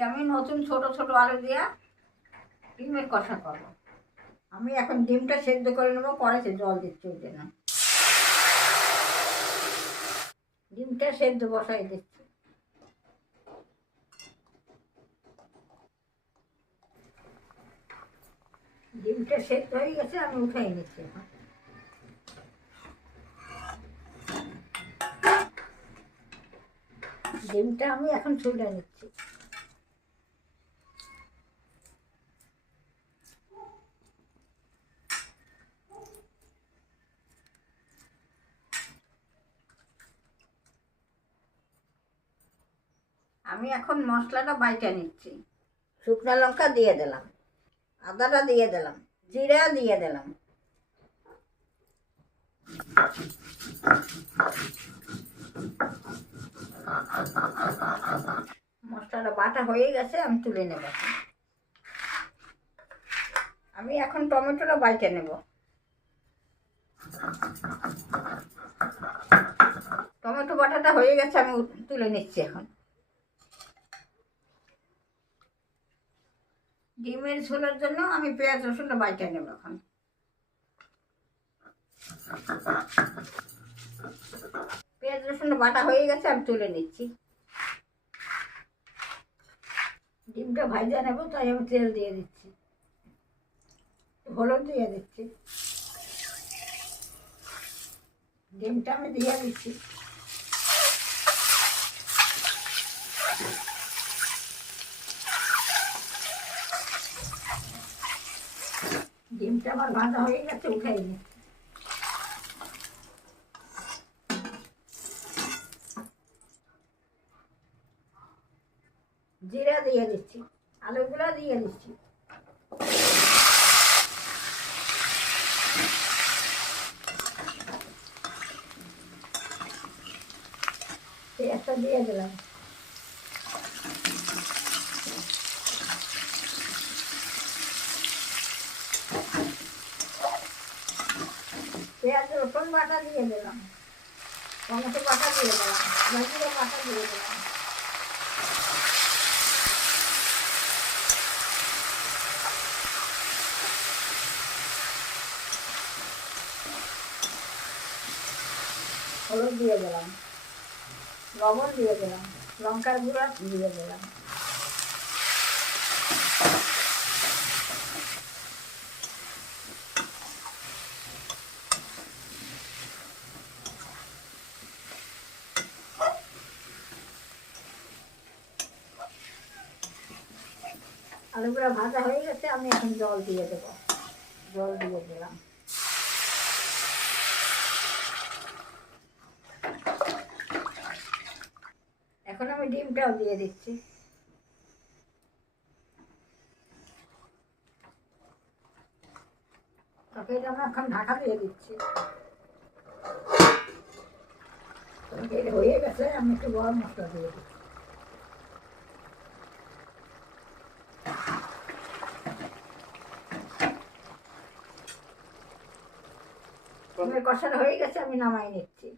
আজকে আমি নতুন ছোট ছোট আলু দিয়া ডিমের কষা করব। আমি এখন ডিমটা সেদ্ধ করে নেব কড়াইতে জল দিচ্ছি ওই জন্য। ডিমটা সেদ্ধ বসাই দিচ্ছি। ডিমটা সেদ্ধ হয়ে গেছে, আমি উঠাই নিচ্ছি এখন। ডিমটা আমি এখন ছুলে নিচ্ছি। আমি এখন মশলাটা বাইটা নিচ্ছি। শুকনো লঙ্কা দিয়ে দিলাম আদাটা দিয়ে দিলাম জিরা দিয়ে দিলাম। মশলাটা বাটা হয়ে গেছে আমি তুলে নেব। আমি এখন টমেটোটা বাইটে নেব। টমেটো বাটাটা হয়ে গেছে আমি তুলে নিচ্ছি এখন। ডিমের ঝোলের জন্য আমি পেঁয়াজ, রসুনটা বাইটে নেব এখন। পেঁয়াজ, রসুনটা বাটা হয়ে গেছে, আমি তুলে নিচ্ছি। ডিমটা ভাজা নেব, তাই আমি তেল দিয়ে দিচ্ছি। হলুদ দিয়ে দিচ্ছি। ডিমটা আমি দিয়ে দিচ্ছি। ডিমটা আমার ভাজা হয়ে গেছে উঠাই নি জিরা দিয়ে দিচ্ছি আলুগুলো দিয়ে দিচ্ছি। পেঁয়াজটা দিয়ে দিলাম। পেঁয়াজ রসুন বাটা দিয়ে দিলাম। টমেটো বাটা দিয়ে দিলাম। লঙ্কা বাটা দিয়ে দিলাম। হলুদ দিয়ে দিলাম। লবণ দিয়ে দিলাম। লঙ্কার গুঁড়া দিয়ে দিলাম। আলুগুলো ভাজা হয়ে গেছে, আমি এখন জল দিয়ে দেবো। জল দিয়ে দিলাম। এখন আমি ডিমটাও দিয়ে দিচ্ছি। তরকারিটা আমি এখন ঢাকা দিয়ে দিচ্ছি। হয়ে গেছে, আমি একটু গরম মশলা দিয়ে দিচ্ছি। কষানো হয়ে গেছে আমি নামাই নিচ্ছি।